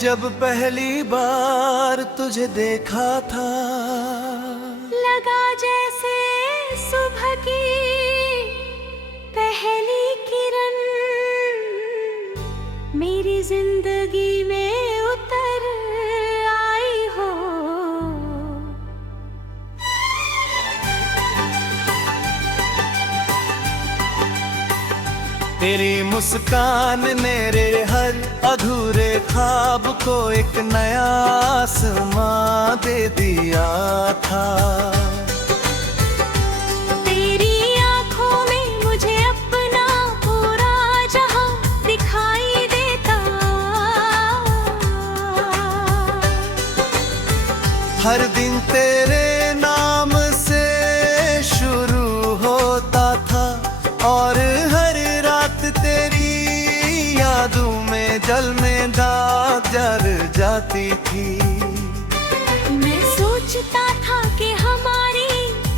जब पहली बार तुझे देखा था, लगा जैसे सुबह की पहली किरण मेरी जिंदगी में उतर आई हो। तेरी मुस्कान ने मेरे हर अधूरे ख्वाब को एक नया आसमां दे दिया था। तेरी आंखों में मुझे अपना पूरा जहां दिखाई देता। हर दिन तेरे नाम से शुरू होता था और हर रात तेरी यादों में जल में दाग जल जाती थी। मैं सोचता था कि हमारी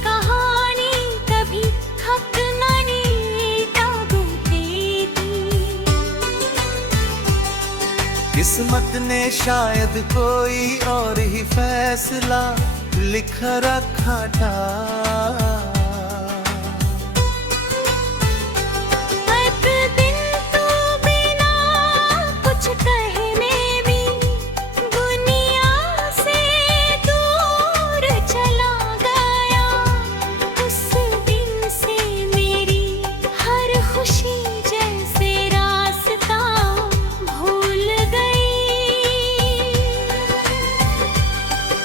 कहानी कभी खत्म नहीं टूटेगी। किस्मत ने शायद कोई और ही फैसला लिख रखा था।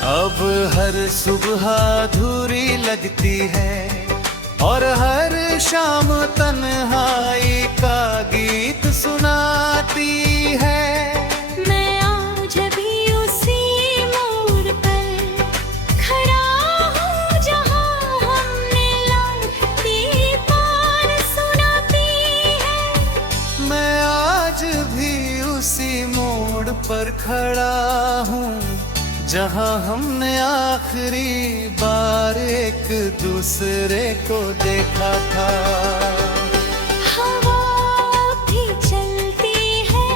अब हर सुबह अधूरी लगती है और हर शाम तन्हाई का गीत सुनाती है। मैं आज भी उसी मोड़ पर खड़ा हूँ जहाँ हमने लगती पार सुनाती है। मैं आज भी उसी मोड़ पर खड़ा हूँ जहाँ हमने आखिरी बार एक दूसरे को देखा था। हवा भी चलती है,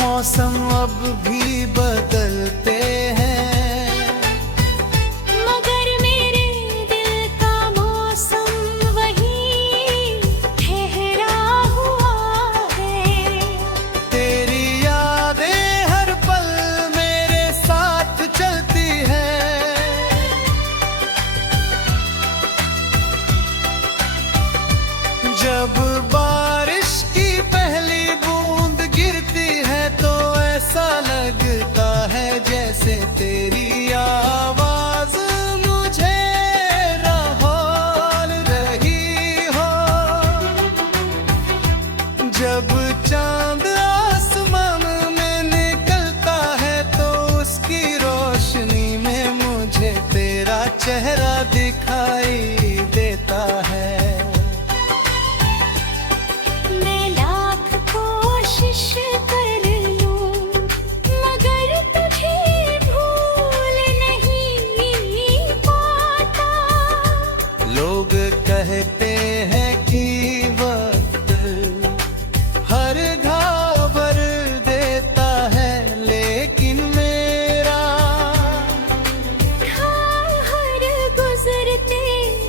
मौसम अब भी बदलते हैं, मगर मेरे दिल का मौसम वही ठहरा हुआ है। तेरी यादें हर पल मेरे साथ चलती हैं। जब बारिश की पहली बूंद गिरती है तो ऐसा लगता है जैसे तेरी आवाज मुझे रौल रही हो। जब चांद आसमान में निकलता है तो उसकी रोशनी में मुझे तेरा चेहरा दिखाई देता है। मैं लाख कोशिश कर लूं मगर तुझे भूल नहीं पाता। लोग कहते हैं कि वक्त हर घाव भर देता है, लेकिन मेरा हर गुजरते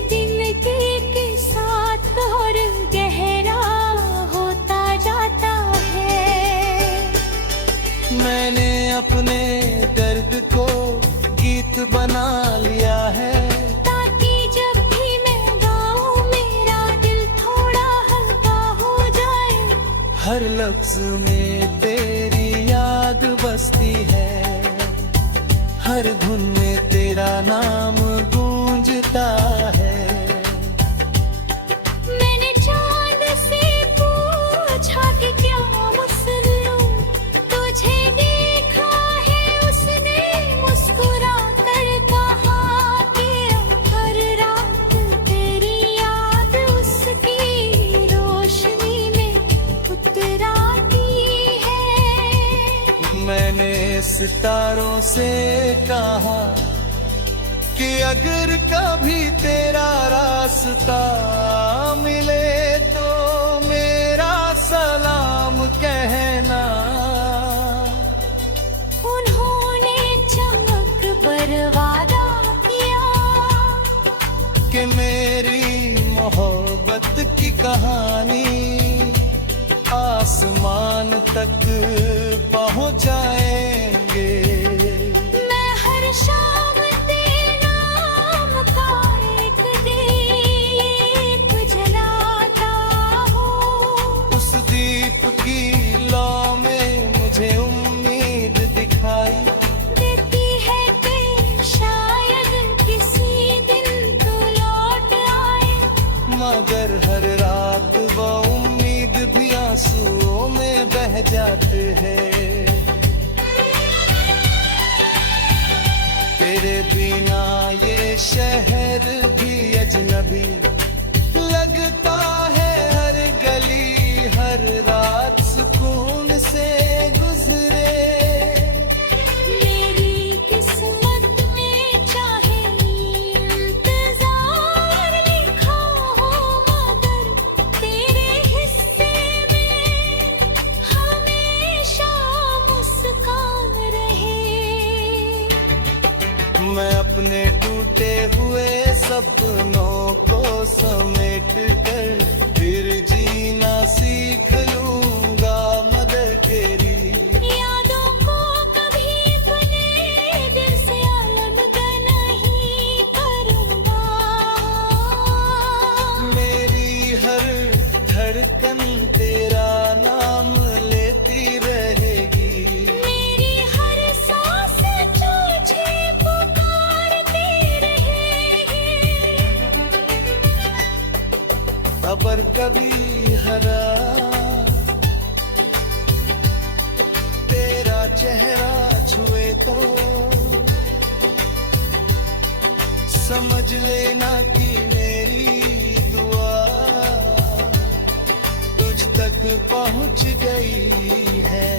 दिन के साथ और गहरा होता जाता है। मैंने अपने दर्द को गीत बना लिया है ताकि जब भी मैं गाऊं मेरा दिल थोड़ा हल्का हो जाए। हर लफ्ज में तेरी याद बसती है, हर धुन में तेरा नाम गूंजता है। मैंने चांद से पूछा कि क्या मुस्लिम तुझे देखा है, उसने मुस्कुरा कर कहा कि हर रात तेरी याद उसकी रोशनी में उतराती है। मैंने सितारों से कहा कि अगर कभी तेरा रास्ता मिले तो मेरा सलाम कहना। पर वादा किया कि मेरी मोहब्बत की कहानी आसमान तक पहुंचाएंगे। मैं हर शाम तेरे नाम का एक दीप जलाता हूँ। उस दीप की लौ में मुझे उम्मीद दिखाई देती है कि शायद किसी दिन तू लौट आए। मगर हर रात वो उम्मीद भी आंसुओं में बह जाते हैं। तेरे बिना ये शहर भी अजनबी लगता है, हर गली हर रात सुकून से गुजरे। मेरी किस्मत में चाहे इंतजार लिखा हो, मगर तेरे हिस्से में हमेशा मुस्कान रहे। मैं अपने टूटे हुए सपनों को समेट कर फिर जीना सीख लूंगा मदर तेरी। यादों को कभी अपने दिल से अलग नहीं करूँगा। मेरी हर धड़कन तेरा नाम लेती रहेगी। मेरी हर सांस तुझे पुकारती रहेगी। खबर कभी हरा तेरा चेहरा छुए तो समझ लेना कि मेरी दुआ तुझ तक पहुंच गई है।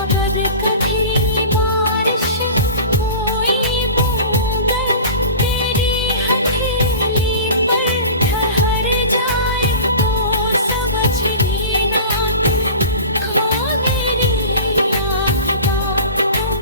अगर कभी बारिश हुई बूंदर तेरी हथेली पर ठहर जाए तो समझ लेना कि खो मेरी आँख बातों।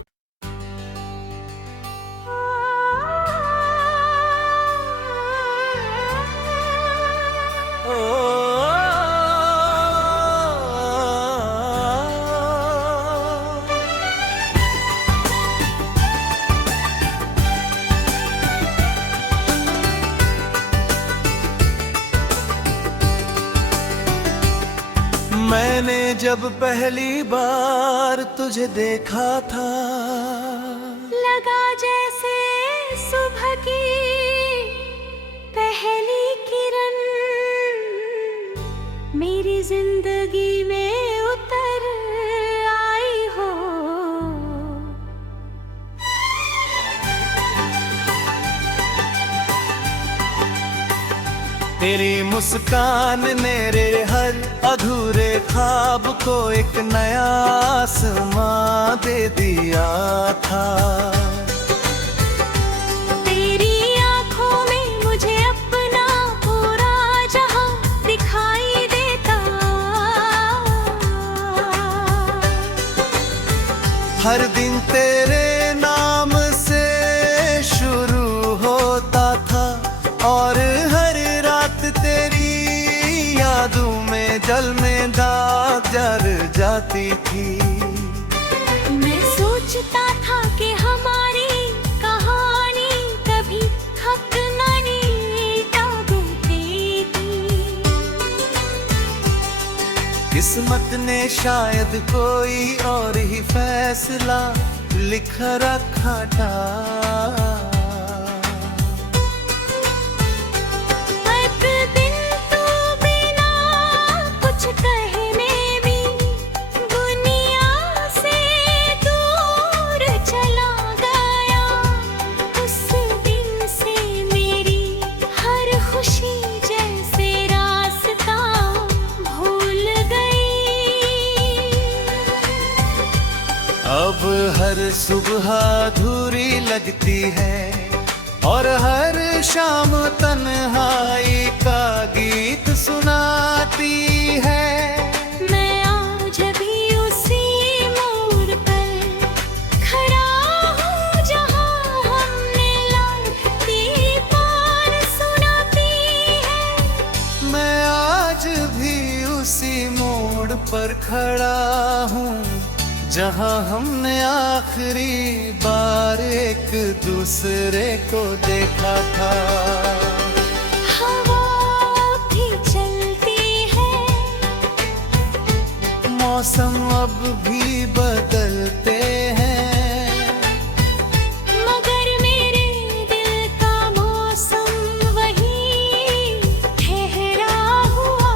मैंने जब पहली बार तुझे देखा था, लगा जैसे सुबह की पहली किरण मेरी जिंदगी में उतर आई हो। तेरी मुस्कान ने मेरे हर अधूरे ख्वाब को एक नया आसमां दे दिया था। तेरी आँखों में मुझे अपना पूरा जहां दिखाई देता। हर दिन तेरे नाम से शुरू होता था और हर रात तेरी यादों में जल में दाग जल जाती थी। मैं सोचता था कि हमारी कहानी कभी खत्म नहीं टूटेगी। किस्मत ने शायद कोई और ही फैसला लिख रखा था। एक दिन तू बिना कुछ कहे में भी दुनिया से दूर चला गया। उस दिन से मेरी हर खुशी जैसे रास्ता भूल गई। अब हर सुबह अधूरी लगती है और हर शाम तन्हाई का गीत सुनाती है। मैं आज भी उसी मोड़ पर खड़ा खड़ा हूँ जहाँ हमने आखिरी बार एक दूसरे को देखा था। हवा भी चलती है, मौसम अब भी बदलते हैं, मगर मेरे दिल का मौसम वही ठहरा हुआ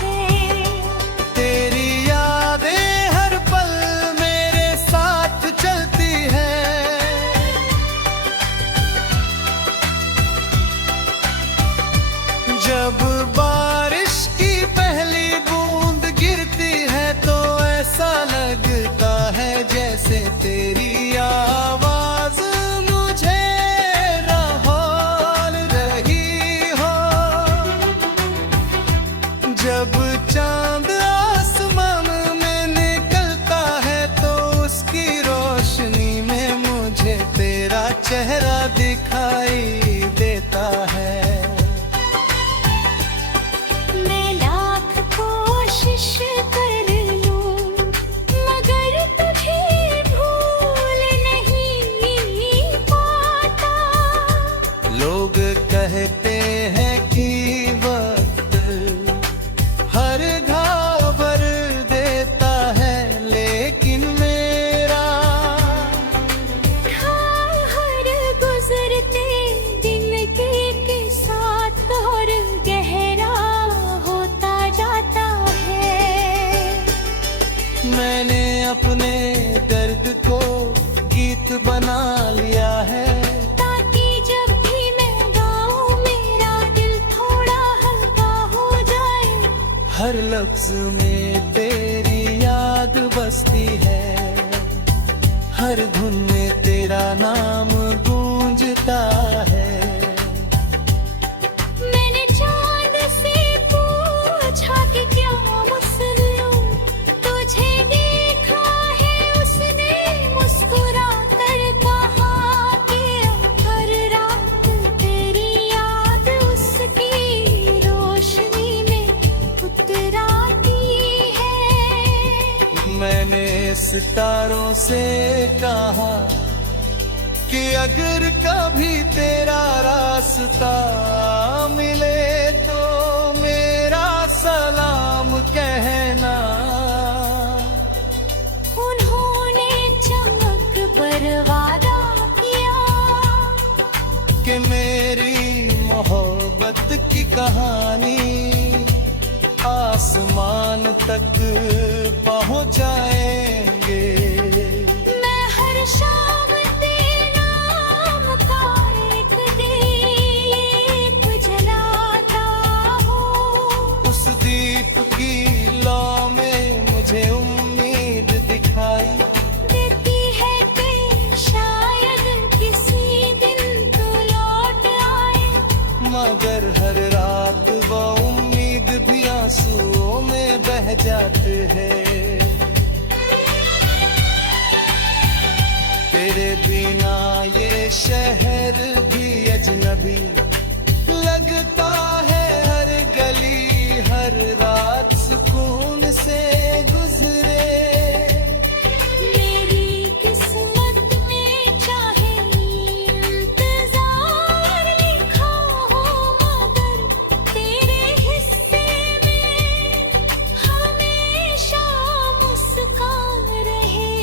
है। तेरी यादें हर पल मेरे साथ चलती है। जब बारिश की पहली बूंद गिरती है तो ऐसा लगता है जैसे तेरी आवाज मुझे रौल रही हो। जब चांद आसमान में निकलता है तो उसकी रोशनी में मुझे तेरा चेहरा दिखाई देता है। मैं लाख कोशिश कर लूं मगर तुझे भूल नहीं पाता। लोग कहते हैं कि वक्त हर घाव भर देता है, लेकिन मेरा हर गुजरते दिन के साथ और गहरा होता जाता है। मैंने अपने दर्द को गीत बना लिया है, ताकि जब भी मैं गाऊं मेरा दिल थोड़ा हल्का हो जाए। हर लफ्ज में तेरी याद बसती है, हर धुन में तेरा नाम गूंजता है। मैंने चांद से पूछा कि क्या मसलूं तुझे देखा है, उसने मुस्कुरा कर कहा कि हर रात तेरी याद उसकी रोशनी में उतराती है। मैंने सितारों से कहा कि अगर कभी तेरा रास्ता मिले तो मेरा सलाम कहना। उन्होंने चमक पर वादा किया कि मेरी मोहब्बत की कहानी आसमान तक पहुंचाएंगे। मैं हर शाम तेरे नाम का एक दीप जलाता हूँ। उस दीप की लौ में मुझे उम्मीद दिखाई देती है कि शायद किसी दिन तू लौट आए। मगर हर रात वो उम्मीद भी आंसुओं में बह जाते हैं। तेरे बिना ये शहर भी अजनबी लगता है, हर गली हर रात सुकून से गुजरे। मेरी किस्मत में चाहे इंतजार लिखा हो, मगर तेरे हिस्से में हमेशा मुस्कान रहे।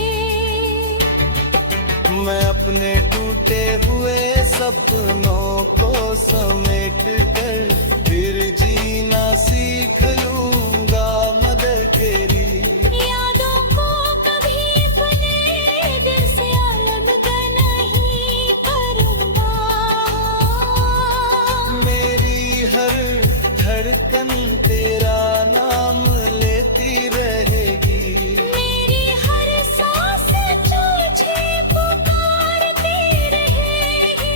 मैं अपने टूटे हुए सपनों को समेट कर फिर जीना सीख लूंगा मदर तेरी। यादों को कभी अपने दिल से अलग नहीं करूँगा। मेरी हर धड़कन तेरा नाम लेती रहेगी। मेरी हर सांस तुझे पुकारती रहेगी।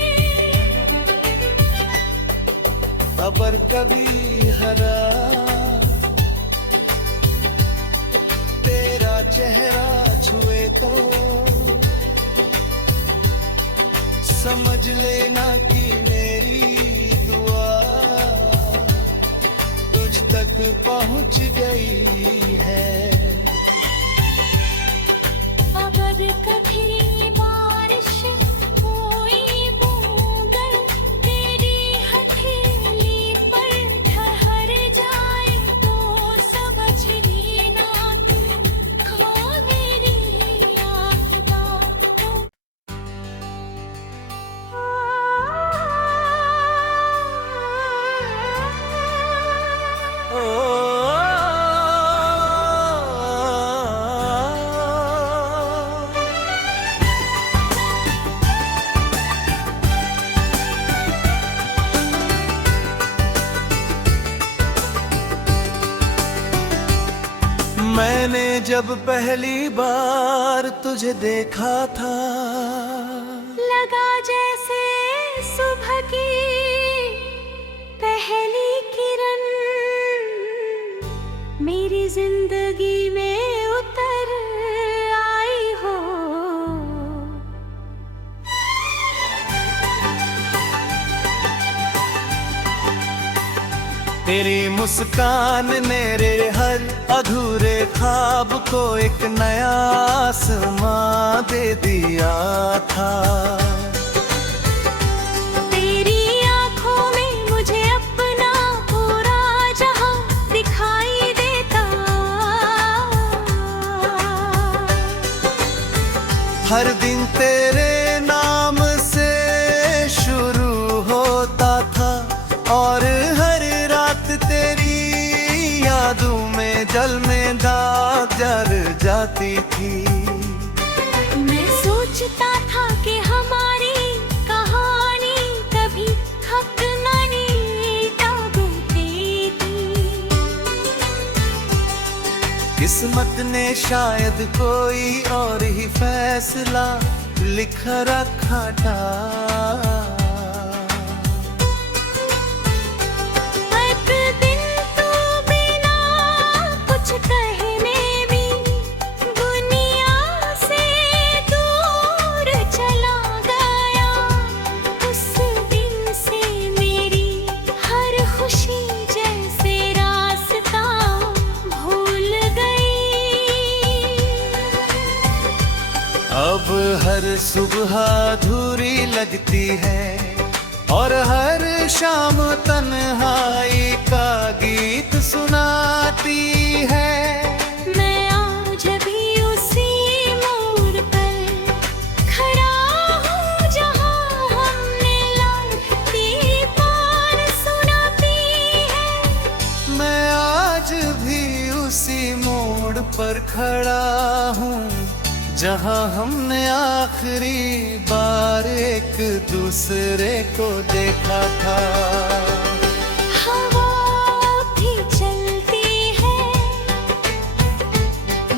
अबर कभी हरा तेरा चेहरा छुए तो समझ लेना कि मेरी दुआ तुझ तक पहुंच गई है। और कभी बारिश कोई बूंदर तेरी हथेली पर ठहर जाए तो समझ लेना तू खो मेरी आँख को। मैंने जब पहली बार तुझे देखा था, लगा जैसे सुबह की पहली किरण मेरी जिंदगी में उतर आई हो। तेरी मुस्कान ने मेरे हर अधूरे ख्वाब को एक नया आसमां दे दिया था। तेरी आँखों में मुझे अपना पूरा जहां दिखाई देता। हर दिन तेरे नाम से शुरू होता था और हर रात तेरी यादों में जल में दाग जल जाती थी। मैं सोचता था कि हमारी कहानी कभी खत्म नहीं टूटेगी। किस्मत ने शायद कोई और ही फैसला लिख रखा था। अब हर सुबह अधूरी लगती है और हर शाम तन्हाई का गीत सुनाती है। मैं आज भी उसी मोड़ पर खड़ा हूँ जहाँ हमने लगती पार सुनाती है। मैं आज भी उसी मोड़ पर खड़ा हूँ जहाँ हमने आखिरी बार एक दूसरे को देखा था। हवा भी चलती है,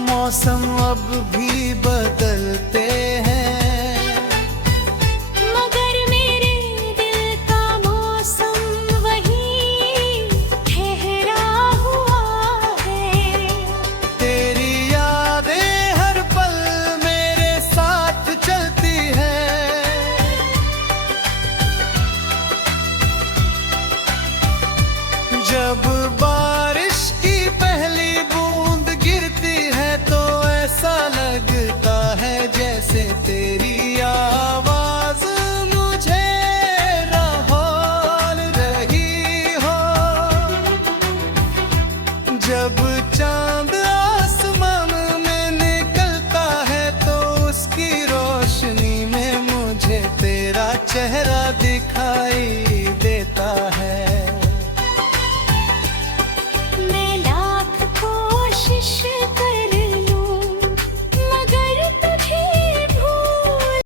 मौसम अब भी बदलते हैं, मगर मेरे दिल का मौसम वही ठहरा हुआ है। तेरी यादें हर पल मेरे साथ चलती है। जब बारिश की पहली बूंद गिरती है तो ऐसा लगता है जैसे तेरी आवाज मुझे रौल रही हो। जब चांद आसमान में निकलता है तो उसकी रोशनी में मुझे तेरा चेहरा